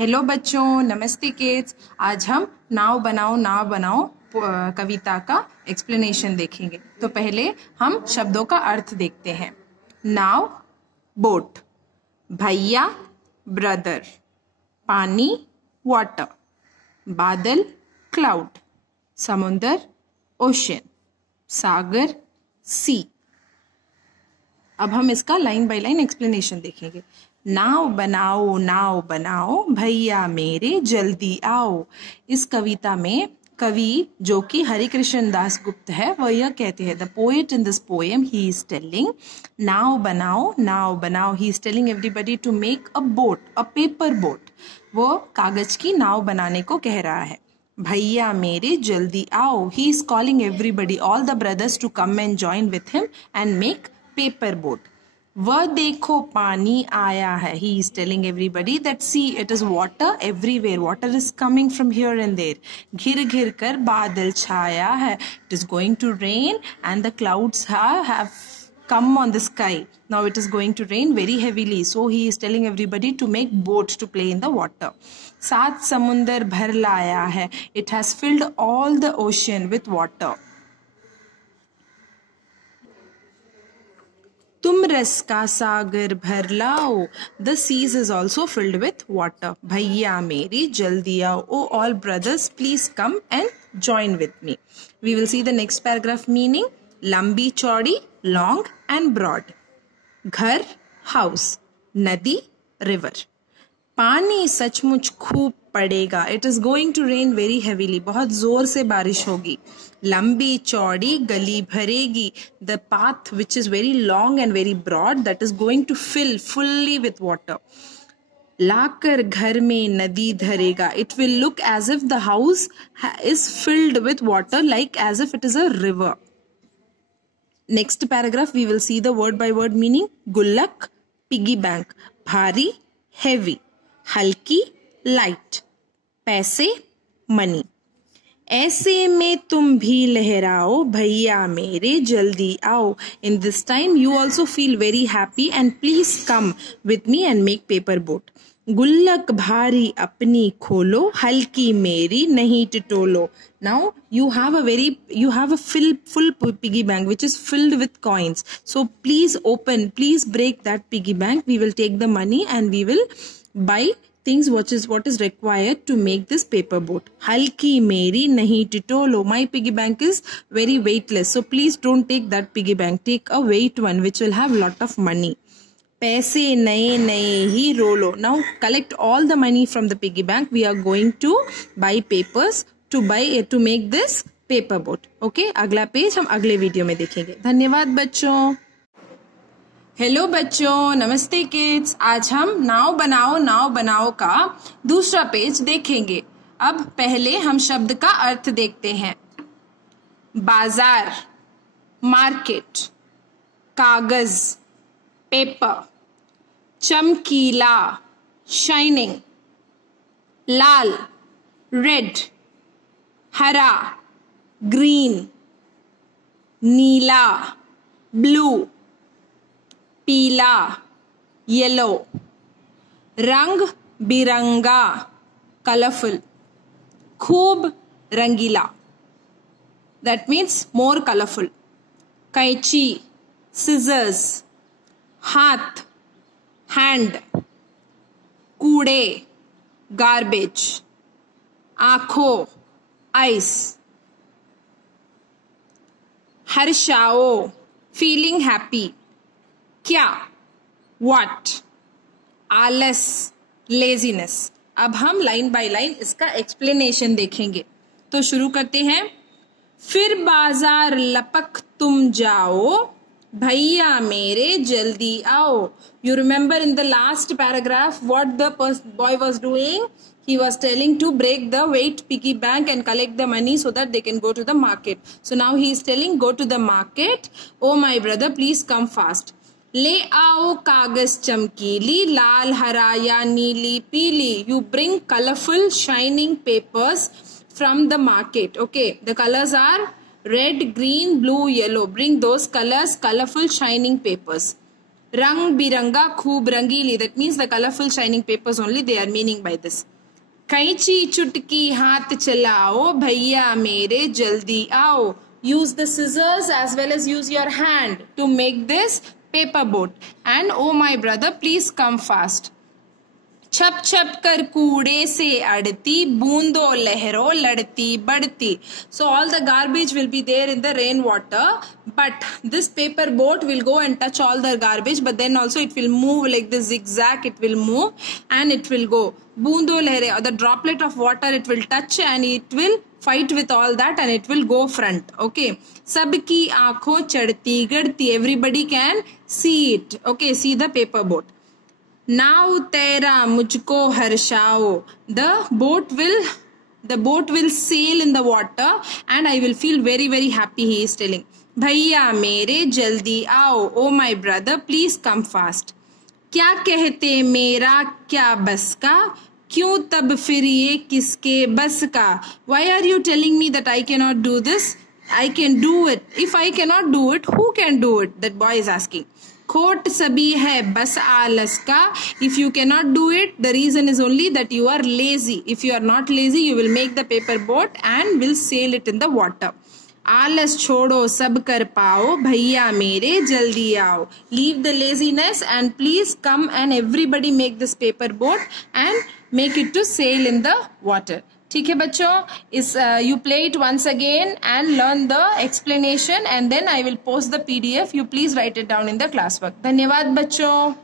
Hello बच्चों, नमस्ते kids. आज हम नाव बनाओ कविता का एक्सप्लेनेशन देखेंगे। तो पहले हम शब्दों का अर्थ देखते हैं। नाव बोट, भैया ब्रदर, पानी वाटर, बादल क्लाउड, समुंदर ओशन, सागर सी। अब हम इसका लाइन बाय लाइन एक्सप्लेनेशन देखेंगे। नाव बनाओ भैया मेरे जल्दी आओ। इस कविता में कवि जो कि हरिकृष्ण दास गुप्त है वह यह कहते हैं, the poet in this poem he is telling नाव बनाओ। He is telling everybody to make a boat, a paper boat. वो कागज की नाव बनाने को कह रहा है। भैया मेरे जल्दी आओ, he is calling everybody, all the brothers to come and join with him and make paper boat. वह देखो पानी आया है, he is telling everybody that see it is water everywhere, water is coming from here and there. घिर घिर कर बादल छाया है, it is going to rain and the clouds have come on the sky. Now it is going to rain very heavily, so he is telling everybody to make boat to play in the water. सात समुंदर भर लाया है, it has filled all the ocean with water. तुम रस का सागर भर लाओ, the seas is also filled with water. भैया मेरी जल्दी आओ, oh all brothers please come and join with me. We will see the next paragraph meaning. लंबी चौड़ी, long and broad. घर house, नदी river. पानी सचमुच खूब पड़ेगा, it is going to rain very heavily, बहुत जोर से बारिश होगी. लंबी चौड़ी गली भरेगी, the path which is very long and very broad that is going to fill fully with water. लाकर घर में नदी धरेगा, it will look as if the house is filled with water, like as if it is a river. Next paragraph we will see the word by word meaning. गुल्लक piggy bank, भारी heavy, हल्की light, पैसे money. ऐसे में तुम भी लहराओ भैया मेरे जल्दी आओ. In this time you also feel very happy and please come with me and make paper boat. गुल्लक भारी अपनी खोलो, हल्की मेरी नहीं टिटोलो. Now you have a full piggy bank which is filled with coins. So please break that piggy bank. We will take the money and we will buy things what is required to make this paper boat. Halki meri nahi titolo. My piggy bank is very weightless. So please don't take that piggy bank. Take a weight one which will have lot of money. पैसे नए ही रोलो. Now collect all the money from the piggy bank. We are going to buy papers to make this paper boat. Okay, अगला page हम अगले video में देखेंगे. धन्यवाद बच्चों. Hello बच्चों, नमस्ते किड्स. आज हम नाव बनाओ का दूसरा पेज देखेंगे. अब पहले हम शब्द का अर्थ देखते हैं. बाजार मार्केट, कागज पेपर, चमकीला शाइनिंग, लाल रेड, हरा ग्रीन, नीला ब्लू, पीला येलो, रंग बिरंगा कलरफुल, खूब रंगीला that means more colorful. कैंची scissors, हाथ hand, कूड़े garbage, आंखों eyes, हर्षाओ feeling happy, क्या what, आलस laziness. अब हम लाइन बाय लाइन इसका एक्सप्लेनेशन देखेंगे. तो शुरू करते हैं. फिर बाजार लपक तुम जाओ भैया मेरे जल्दी आओ. You remember in the last paragraph what the boy was doing? He was telling to break the weight piggy bank and collect the money so that they can go to the market. So now he is telling go to the market. Oh my brother, please come fast. ले आओ कागज चमकीली, लाल हरा या नीली पीली. You bring colorful shining papers from the market. Okay, the colors are red, green, blue, yellow. Bring those colors, colorful shining papers. Rang biranga khoob rangili. That means the colorful shining papers only they are meaning by this. Kaichi chutki haath chalao, bhaiya mere jaldi aao. Use the scissors as well as use your hand to make this paper boat. And oh my brother, please come fast. छप छप कर कूड़े से अड़ती बूंदो लहरों लड़ती बढ़ती. So all the garbage will be there in the rain water, but this paper boat will go and touch all the garbage, but then also it will move like this zigzag. It will move and it will go. Boondo lehre, or the droplet of water, it will touch and it will fight with all that and it will go front. Okay, sabki aankhon chadti gadti, everybody can see it. Okay, see the paper boat. Now tera mujhko harshao. The boat will sail in the water and I will feel very very happy, he is telling. Bhaiya mere jaldi aao. Oh my brother, please come fast. क्या कहते मेरा क्या बस का, क्यों तब फिर ये किसके बस का. Why are you telling me that I cannot do this? I can do it. If I cannot do it, who can do it? That boy is asking. खोट सभी है बस आलस का. If you cannot do it, the reason is only that you are lazy. If you are not lazy, you will make the paper boat and will sail it in the water. आलस छोड़ो सब कर पाओ, भैया मेरे जल्दी आओ. Leave the laziness and please come and everybody make this paper boat and make it to sail in the water. ठीक है बच्चों, इस you play it once again and learn the explanation and then I will post the PDF. You please write it down in the classwork. धन्यवाद बच्चों.